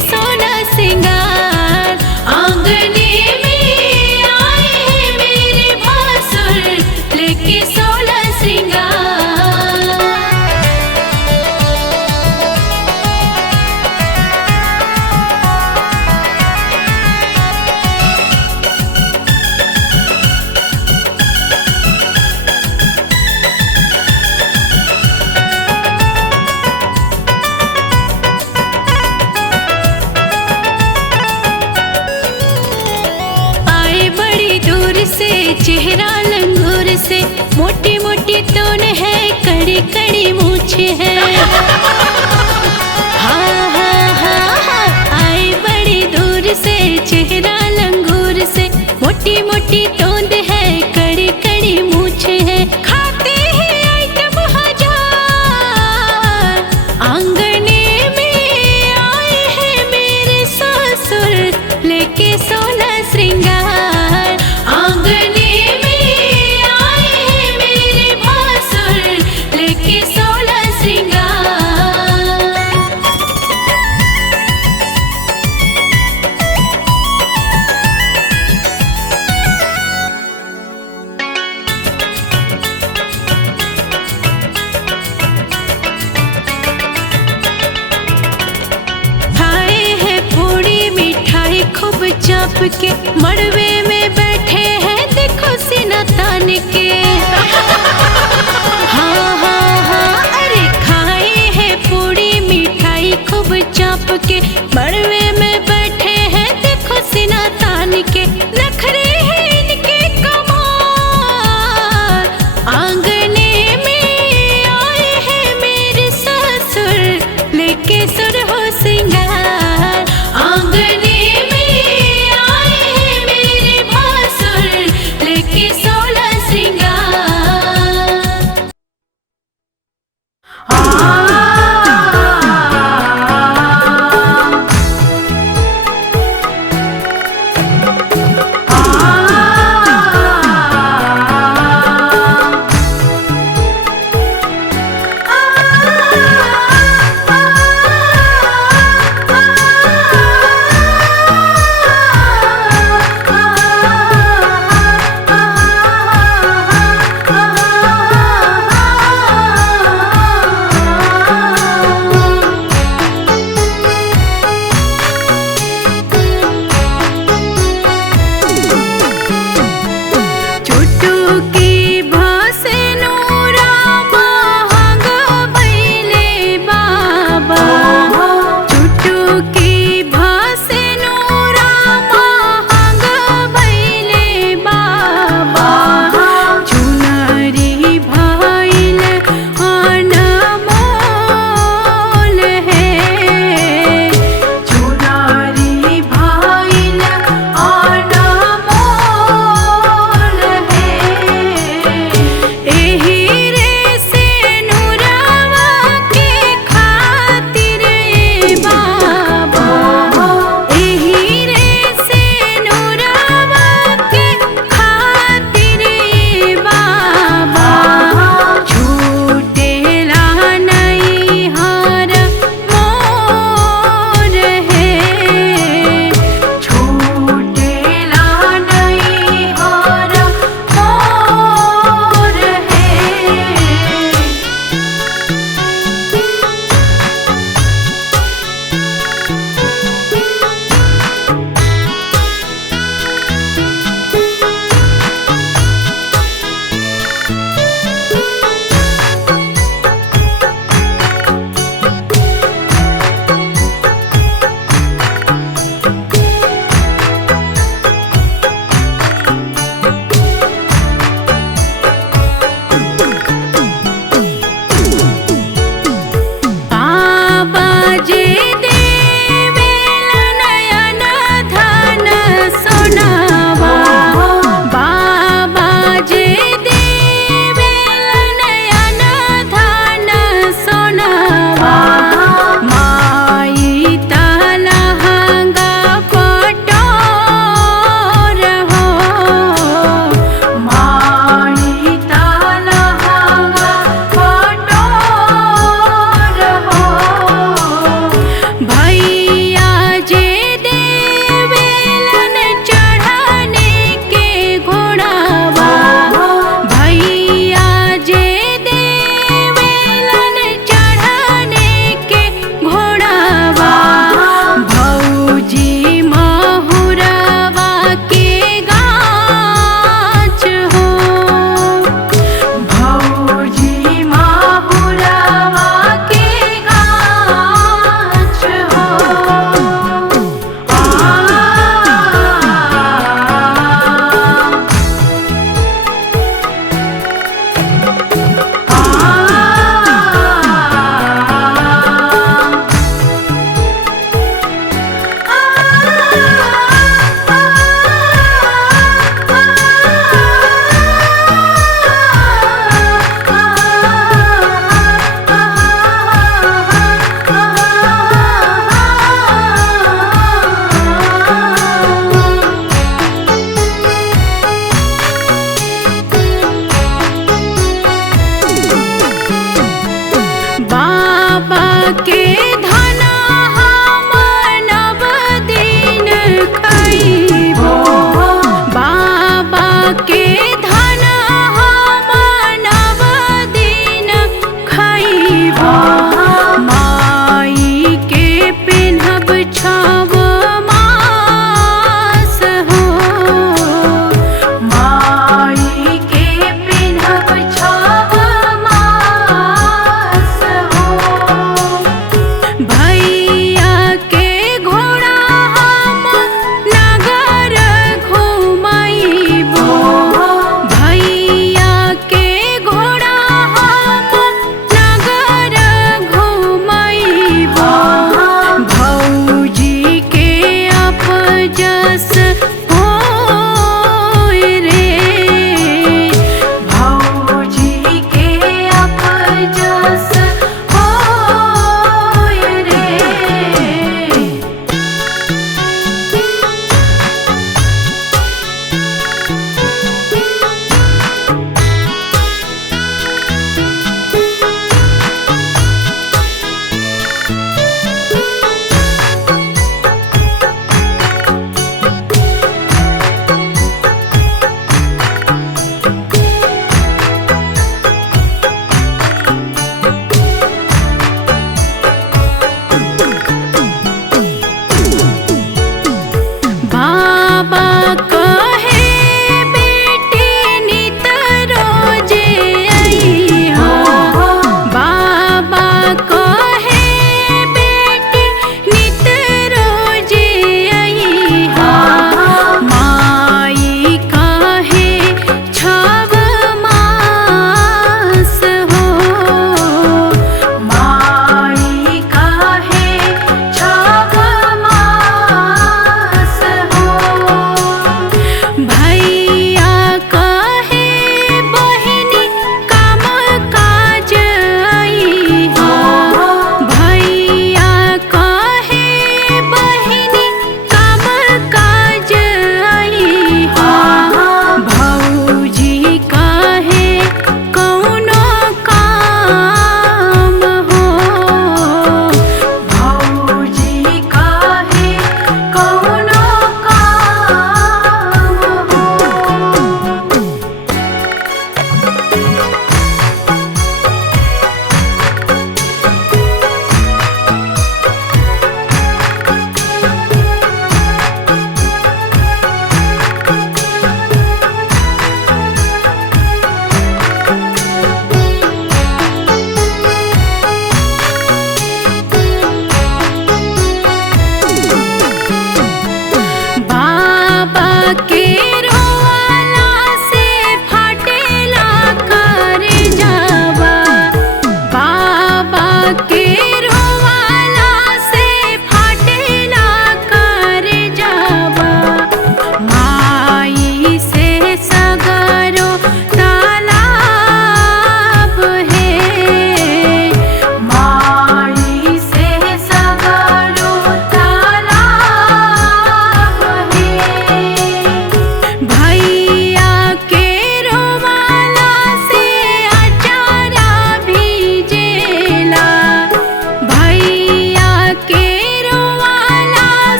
सोना सिंगार। आंगने में आए हैं मेरे भासुर लेके सोना सिंगार। से चेहरा लंगूर से, मोटी मोटी तोन है, कड़ी कड़ी मूछ है। हाँ हाँ हाँ हाँ, आए बड़ी दूर से, चेहरा लंगूर से, मोटी मोटी तोंद है, कड़ी कड़ी मूछ है। खाते हैं आइटम हजार। आंगने में आए हैं मेरे ससुर लेके सोना श्रृंगार। आंगने में आए हैं मेरे भासुर लेके सोना श्रृंगार। खाए हैं पूड़ी मिठाई खूब चाप के, मड़वे में बैठे हैं देखो सीना तान के। हाँ हाँ हाँ, अरे खाए हैं पूड़ी मिठाई खूब चाप के, मड़वे में बैठे हैं देखो सीना तान के। नखरे हैं इनके कमाल। आंगने में आए हैं मेरे ससुर लेके सुरहो सिंगार। आंगने में आए हैं मेरे भासुर लेके सोना श्रृंगार।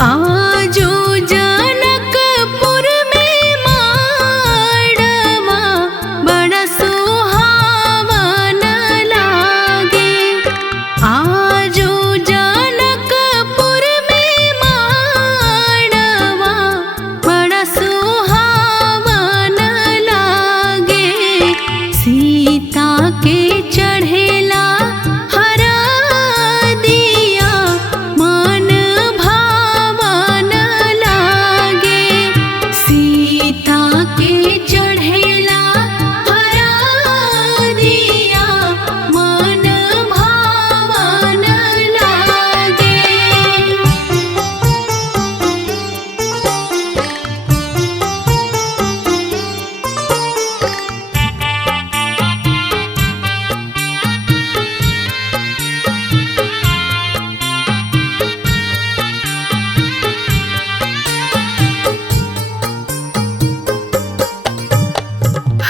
आजो जनकपुर में माड़वा बड़ा सुहावन लागे। आजो जनकपुर में माड़वा बड़ा सुहावन लागे। सीता के चढ़ेला हरा दिया मन भावन लागे। सीता के चढ़ेला हरा दिया मन भावन लागे।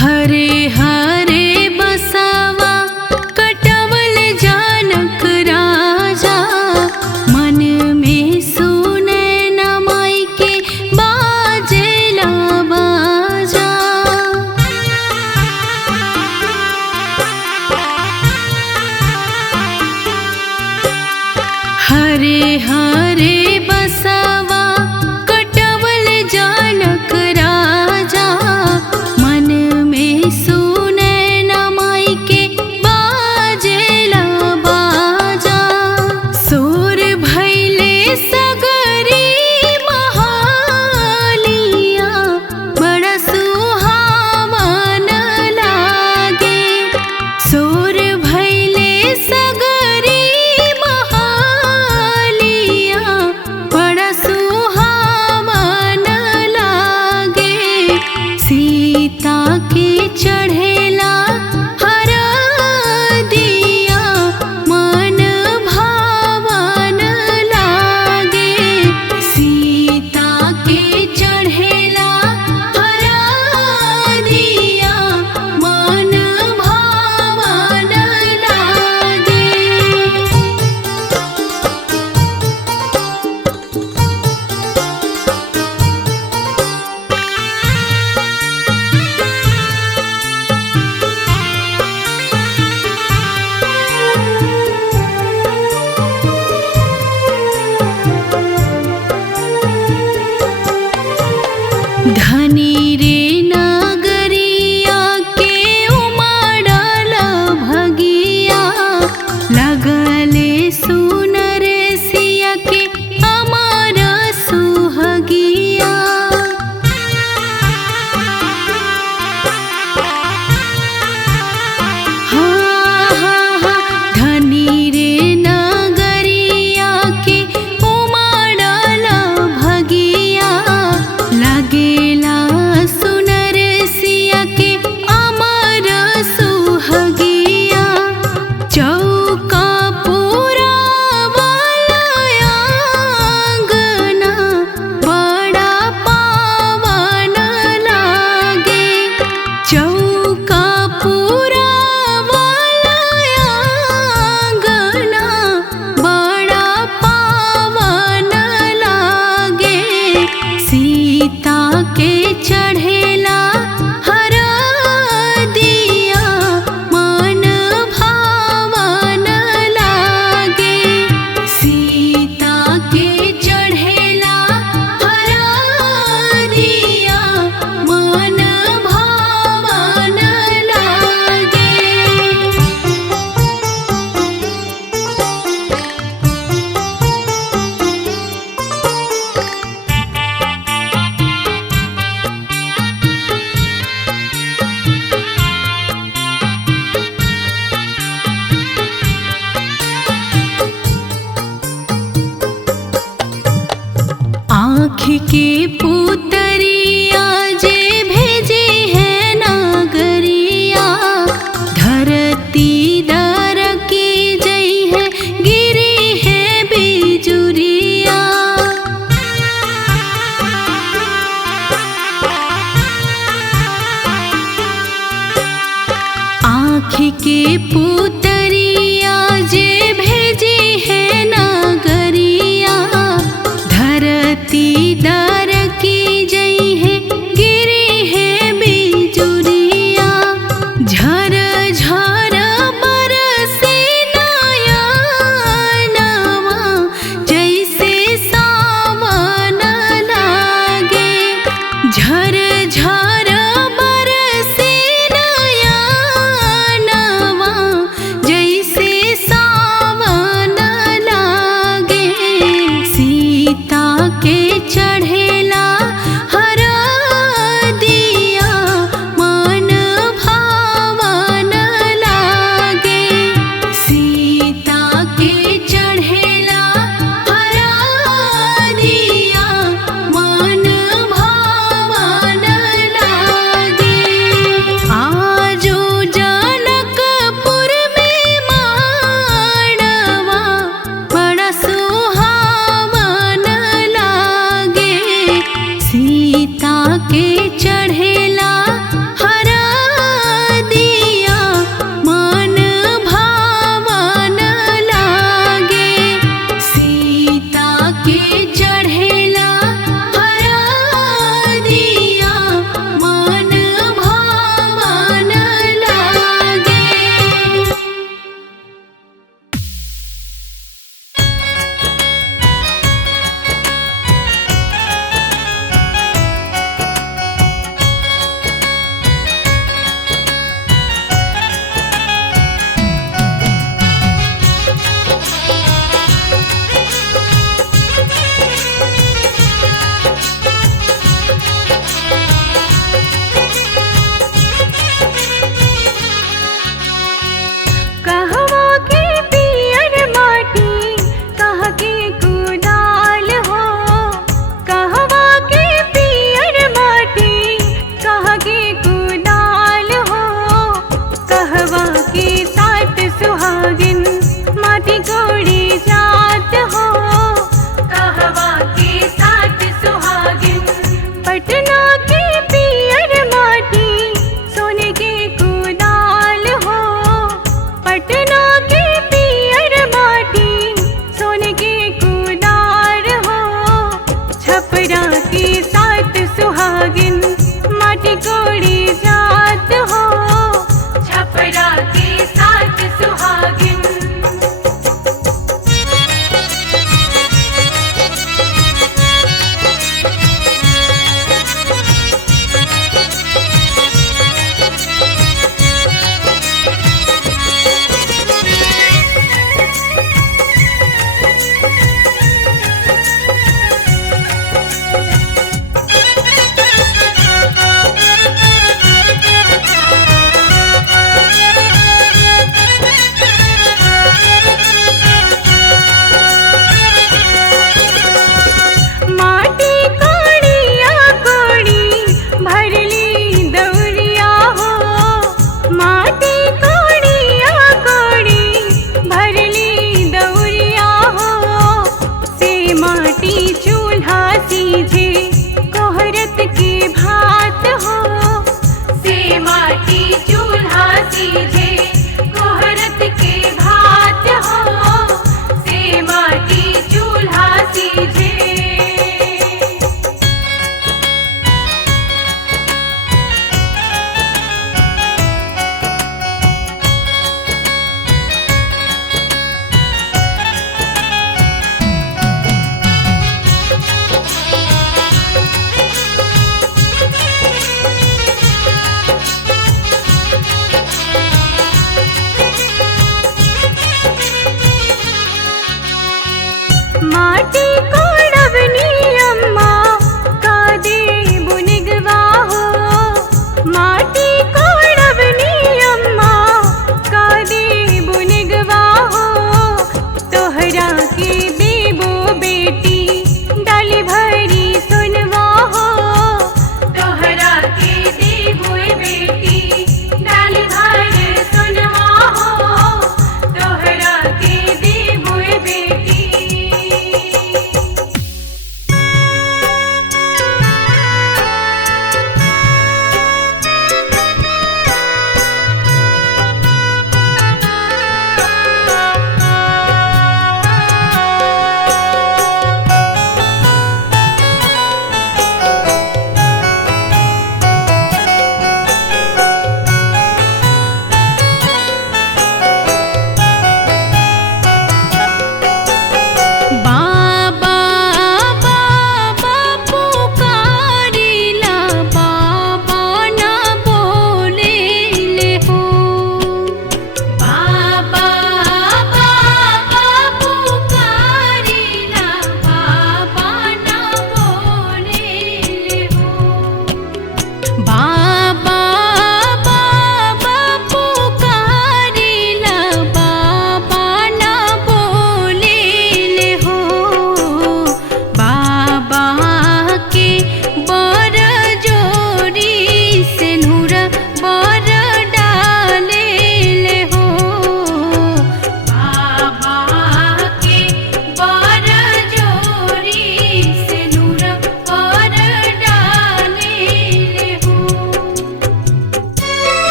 हरे हरे बसवा कटवल जानक राजा। मन में सुने न माई के बाजेला बाजा। हरे हरे बसवा कटवल जानक राजा। मन में सुने न माई के बाजेला बाजा। सोर भैले सगरी महालिया बड़ा सुहावन लागे। सोर भैले सगरी महालिया बड़ा सुहावन लागे। सीता के चढ़ेला हरा दिया मन भावन लागे। सीता के चढ़ेला हरा दिया मन भावन लागे। धनी रे नगरिया के उमड़ल भगिया। लगले सुनर सिया के अमर सुहगिया। धनी रे नगरिया के उमड़ल भगिया। लगेला सुनर सिया के अमर सुहगिया। चौका पूरा वाला आंगना बड़ा पावन लागे। चौका पूरा वाला आंगना बड़ा पावन लागे। सीता के चढ़ेला हरा दिया मन भावन लागे। सीता के चढ़ेला हरा दिया मन भावन लागे। आँख के पुतरिया जे भेजे है नागरिया। धरती दर की जई है गिरी है बिजुरिया। आँख के पुतरिया जे भेजी है नागरिया। धर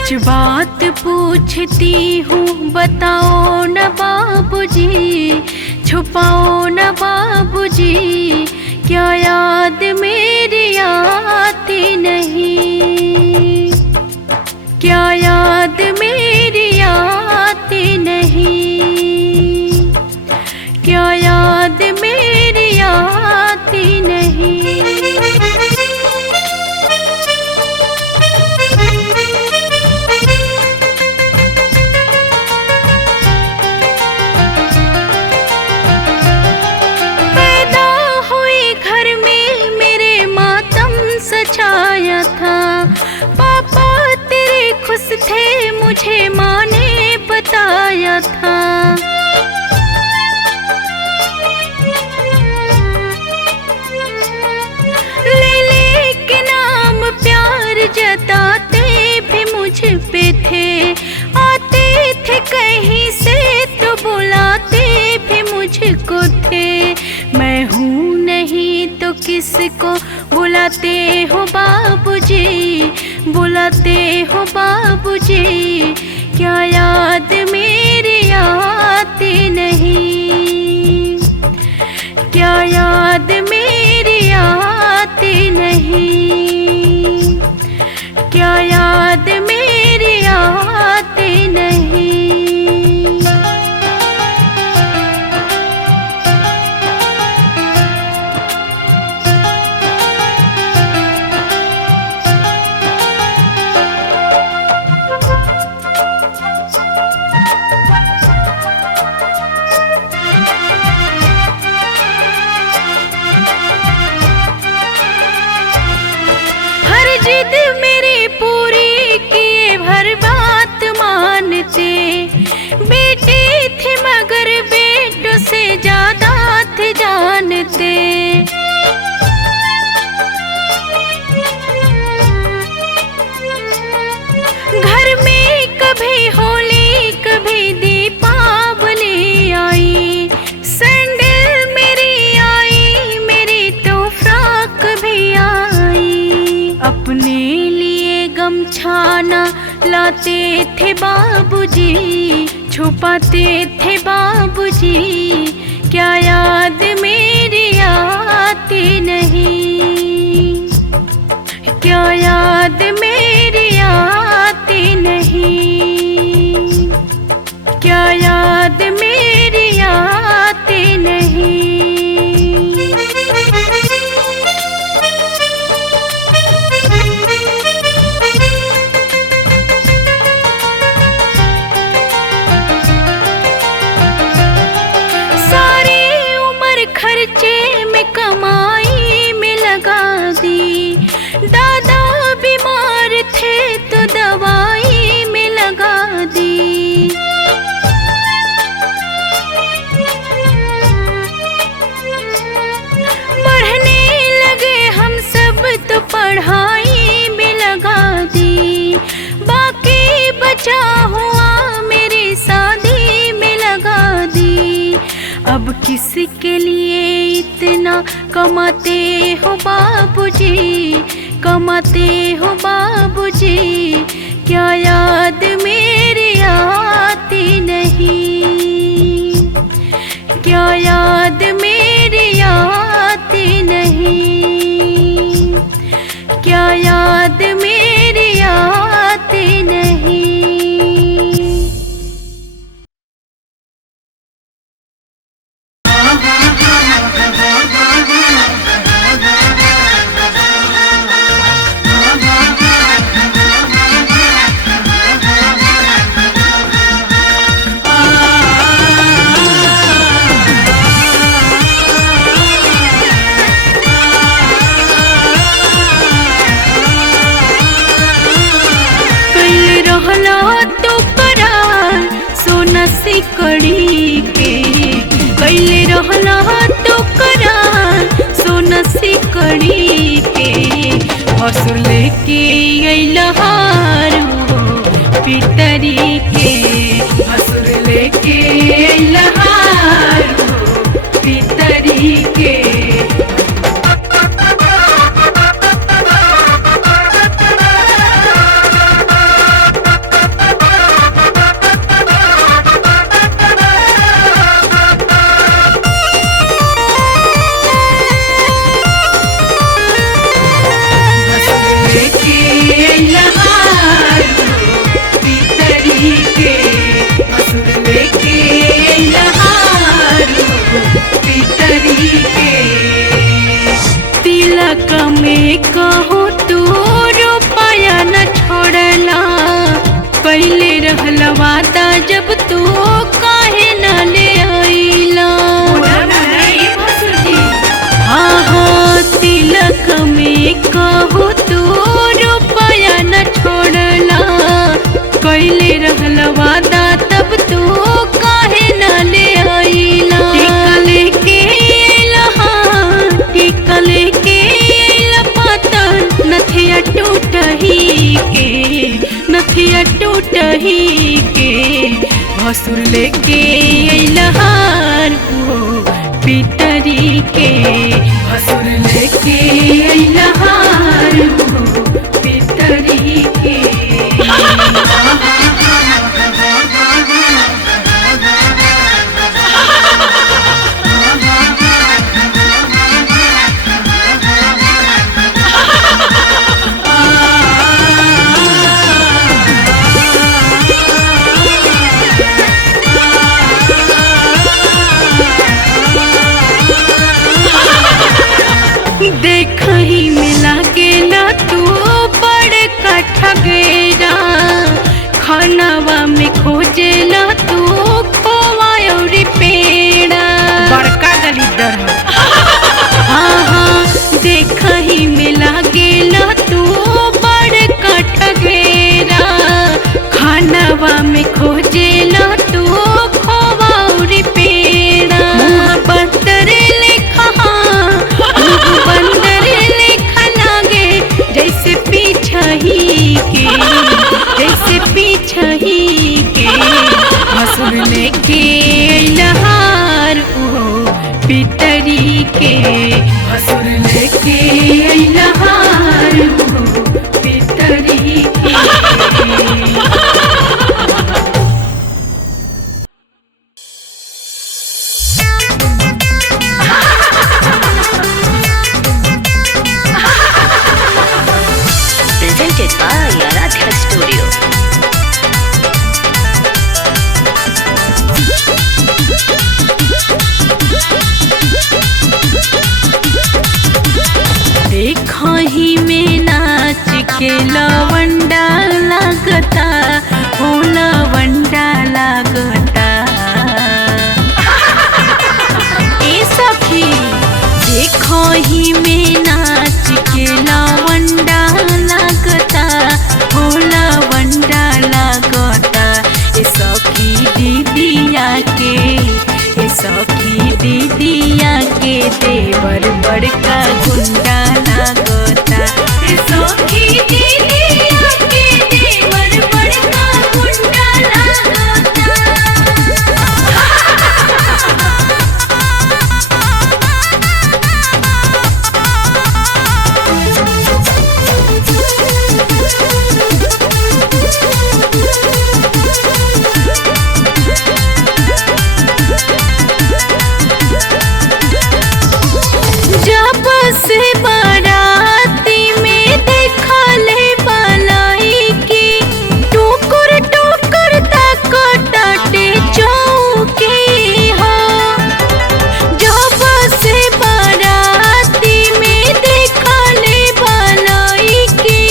सच बात पूछती हूँ बताओ न बाबूजी, छुपाओ न बाबूजी, क्या याद मेरी आती नहीं, क्या याद मेरी आती नहीं, क्या याद मेरी आती नहीं। छाया था पापा तेरे खुश थे, मुझे माँ ने बताया था। ले के नाम प्यार जताते भी मुझ पे थे, आते थे कहीं से तो बुलाते भी मुझको थे। मैं हूँ नहीं तो किसको बुलाते हो बाबूजी, बुलाते हो बाबूजी, क्या याद मेरी आती नहीं, क्या याद मेरी आती नहीं, क्या याद मेरी आती नहीं। जिद मेरी पूरी किए भर बात मानते, बेटे थे मगर बेटों से ज्यादा थे जानते। घर में कभी होली कभी दीपावली आई, सैंडल मेरी आई, मेरी तो फ्रॉक भी आई। अपने लिए गमछा न लाते थे बाबूजी, छुपाते थे बाबूजी, क्या याद मेरी आती नहीं, क्या याद मेरी आती नहीं, क्या याद मेरी आती नहीं। खर्चे में कमाई में लगा दी, दादा बीमार थे तो दवाई में लगा दी। पढ़ने लगे हम सब तो पढ़ाई में लगा दी, बाकी बचा हुआ मेरी शादी में लगा दी। अब किसके लिए इतना कमाते हो बाबूजी, कमाते हो बाबूजी, क्या याद मेरी आती नहीं, क्या याद मेरी आती नहीं, क्या याद मेरी आती नहीं। सिकड़ी के कैले रहला तो करार, सोना सिकड़ी के हसुर लेके अइला हार हो पितरी के, हसुर लेके अइला हार हो पितरी के। भसुर लेके अइलहार हो पितरी के, भसुर लेके अइलहार हो पितरी के। देखही में लागेला तू बड़ ठगेरा, खानावा में खोजेला तू खोवा और पेड़ा, बड़का दलिदर हाँ हाँ। देखही में लागेला तू बड़ ठगेरा, खानावा में खोजेला तू खोवा और पेड़ा। बंदर लेखा बंदर लेखा लागे जैसे पीछही के, जैसे पीछही के। भसुर लेके अइलहार हो पितरी के, भसुर लेके अइलहार हो पितरी के। Presented by Aradhya Studio. देखही में नाच के लवंडा लागता हो, लवंडा लागता। ए सखी देखही में नाच के लवंडा लागता हो, लवंडा लागता। ए सखी दीदिया के, ए सखी दीदिया के देवर बड़का गुंडा लागता। ए सखी दीदिया के देवर बड़का गुंडा लागता। जब से बाराती में देखा ले बलाई की, टुकुर टुकुर तक टाटे चौकी हो। जब से बाराती में देखा ले बलाई की,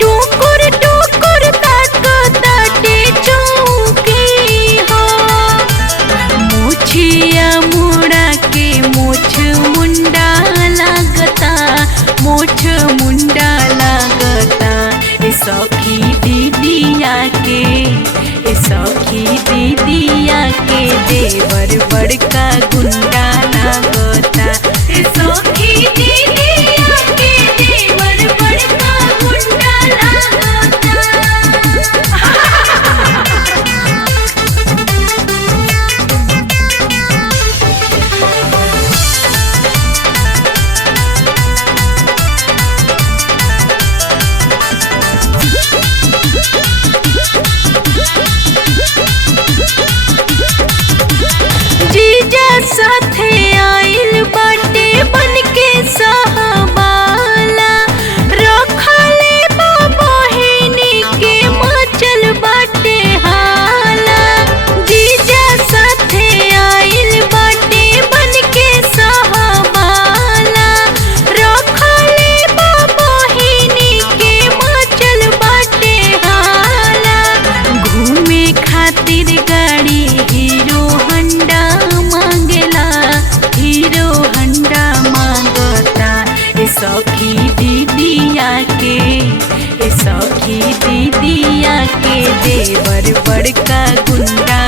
टुकुर टुकुर तक टाटे चौकी हो। मुछिया मुड़ा के मुछ मुंडा लागता, मोछ मुंडा लागता। ए सखी दीदिया के, ए सखी दीदिया के देवर बड़का गुंडा लागता। ए सखी दीदिया के देवर बड़का गुंडा लागता। जीजा साथे आइल बाटे बनके सहबाला, रखले बहिनी के मचल बाटे हाला। जीजा साथे आइल बाटे बनके सहबाला, रखले बहिनी के मचल बाटे हाला। घूमे खातिर गाड़ी हीरो हंडा मांगेला, हीरो हंडा मांगता। ए सखी दीदिया के, ए सखी दीदिया के देवर बड़का गुंडा